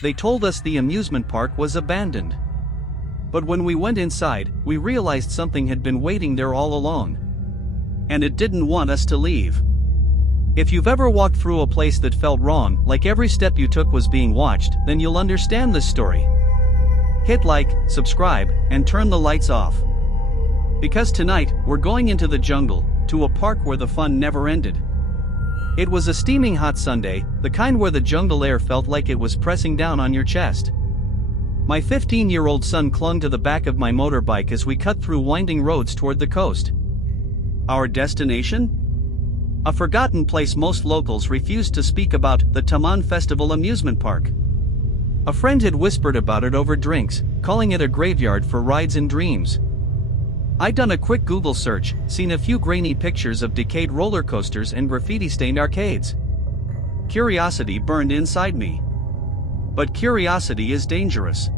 They told us the amusement park was abandoned. But when we went inside, we realized something had been waiting there all along. And it didn't want us to leave. If you've ever walked through a place that felt wrong, like every step you took was being watched, then you'll understand this story. Hit like, subscribe, and turn the lights off. Because tonight, we're going into the jungle, to a park where the fun never ended. It was a steaming hot Sunday, the kind where the jungle air felt like it was pressing down on your chest. My 15-year-old son clung to the back of my motorbike as we cut through winding roads toward the coast. Our destination? A forgotten place most locals refused to speak about, the Taman Festival Amusement Park. A friend had whispered about it over drinks, calling it a graveyard for rides and dreams. I'd done a quick Google search, seen a few grainy pictures of decayed roller coasters and graffiti-stained arcades. Curiosity burned inside me. But curiosity is dangerous.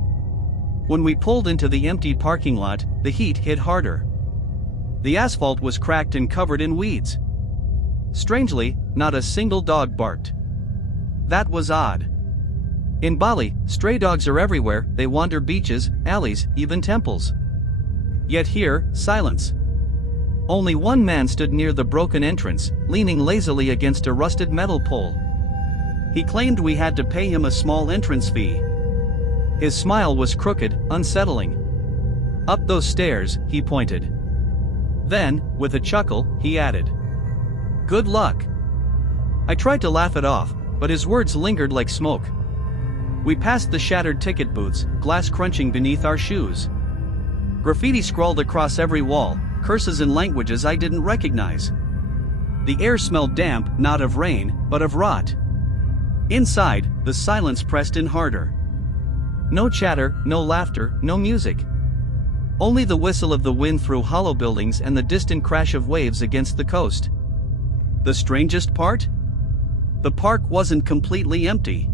When we pulled into the empty parking lot, the heat hit harder. The asphalt was cracked and covered in weeds. Strangely, not a single dog barked. That was odd. In Bali, stray dogs are everywhere, they wander beaches, alleys, even temples. Yet here, silence. Only one man stood near the broken entrance, leaning lazily against a rusted metal pole. He claimed we had to pay him a small entrance fee. His smile was crooked, unsettling. Up those stairs, he pointed. Then, with a chuckle, he added, "Good luck." I tried to laugh it off, but his words lingered like smoke. We passed the shattered ticket booths, glass crunching beneath our shoes. Graffiti scrawled across every wall, curses in languages I didn't recognize. The air smelled damp, not of rain, but of rot. Inside, the silence pressed in harder. No chatter, no laughter, no music. Only the whistle of the wind through hollow buildings and the distant crash of waves against the coast. The strangest part? The park wasn't completely empty.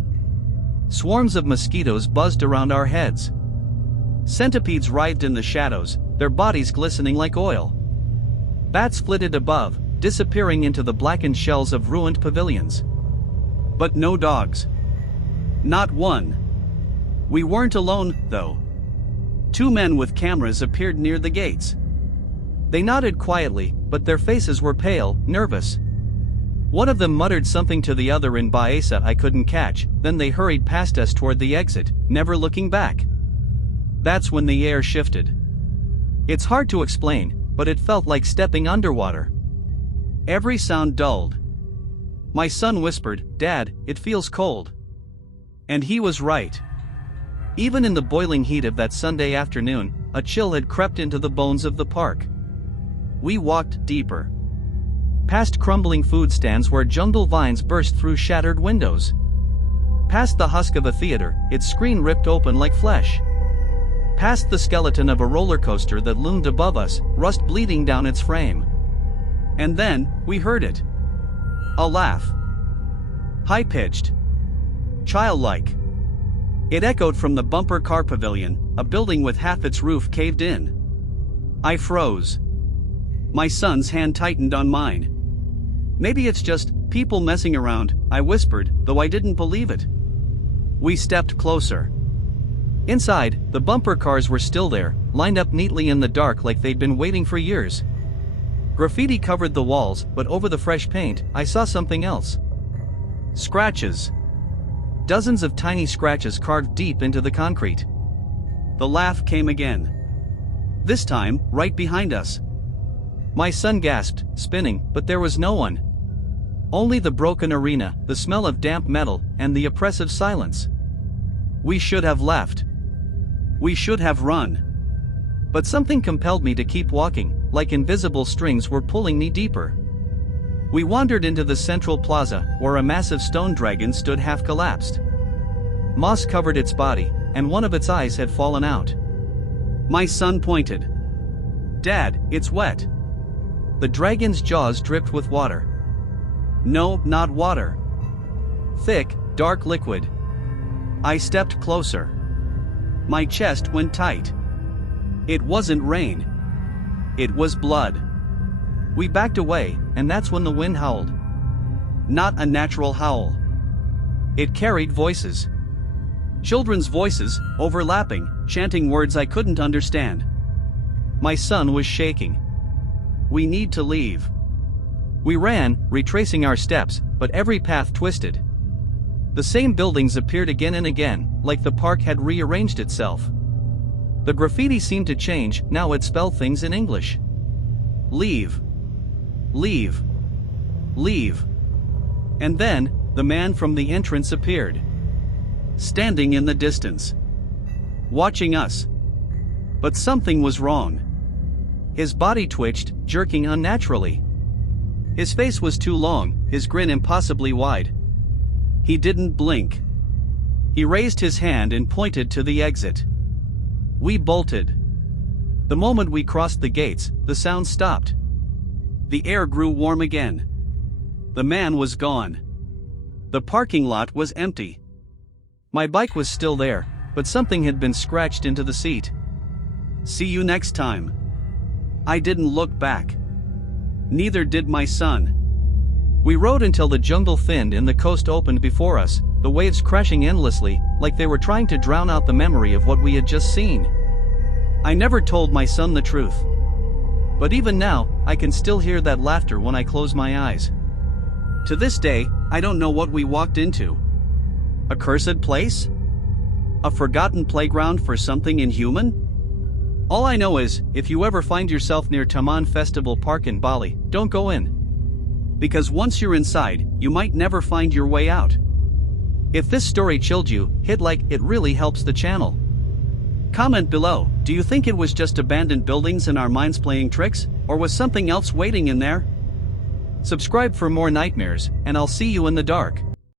Swarms of mosquitoes buzzed around our heads. Centipedes writhed in the shadows, their bodies glistening like oil. Bats flitted above, disappearing into the blackened shells of ruined pavilions. But no dogs. Not one. We weren't alone, though. Two men with cameras appeared near the gates. They nodded quietly, but their faces were pale, nervous. One of them muttered something to the other in Bahasa I couldn't catch, then they hurried past us toward the exit, never looking back. That's when the air shifted. It's hard to explain, but it felt like stepping underwater. Every sound dulled. My son whispered, "Dad, it feels cold." And he was right. Even in the boiling heat of that Sunday afternoon, a chill had crept into the bones of the park. We walked deeper. Past crumbling food stands where jungle vines burst through shattered windows. Past the husk of a theater, its screen ripped open like flesh. Past the skeleton of a roller coaster that loomed above us, rust bleeding down its frame. And then, we heard it. A laugh. High-pitched. Childlike. It echoed from the bumper car pavilion, a building with half its roof caved in. I froze. My son's hand tightened on mine. "Maybe it's just people messing around," I whispered, though I didn't believe it. We stepped closer. Inside, the bumper cars were still there, lined up neatly in the dark like they'd been waiting for years. Graffiti covered the walls, but over the fresh paint, I saw something else. Scratches. Dozens of tiny scratches carved deep into the concrete. The laugh came again. This time, right behind us. My son gasped, spinning, but there was no one. Only the broken arena, the smell of damp metal, and the oppressive silence. We should have left. We should have run. But something compelled me to keep walking, like invisible strings were pulling me deeper. We wandered into the central plaza, where a massive stone dragon stood half collapsed. Moss covered its body, and one of its eyes had fallen out. My son pointed. "Dad, it's wet." The dragon's jaws dripped with water. No, not water. Thick, dark liquid. I stepped closer. My chest went tight. It wasn't rain. It was blood. We backed away, and that's when the wind howled. Not a natural howl. It carried voices. Children's voices, overlapping, chanting words I couldn't understand. My son was shaking. We need to leave. We ran, retracing our steps, but every path twisted. The same buildings appeared again and again, like the park had rearranged itself. The graffiti seemed to change, now it spelled things in English. Leave. Leave. Leave. And then, the man from the entrance appeared. Standing in the distance. Watching us. But something was wrong. His body twitched, jerking unnaturally. His face was too long, his grin impossibly wide. He didn't blink. He raised his hand and pointed to the exit. We bolted. The moment we crossed the gates, the sound stopped. The air grew warm again. The man was gone. The parking lot was empty. My bike was still there, but something had been scratched into the seat. See you next time. I didn't look back. Neither did my son. We rode until the jungle thinned and the coast opened before us, the waves crashing endlessly, like they were trying to drown out the memory of what we had just seen. I never told my son the truth. But even now, I can still hear that laughter when I close my eyes. To this day, I don't know what we walked into. A cursed place? A forgotten playground for something inhuman? All I know is, if you ever find yourself near Taman Festival Park in Bali, don't go in. Because once you're inside, you might never find your way out. If this story chilled you, hit like, it really helps the channel. Comment below, do you think it was just abandoned buildings and our minds playing tricks, or was something else waiting in there? Subscribe for more nightmares, and I'll see you in the dark.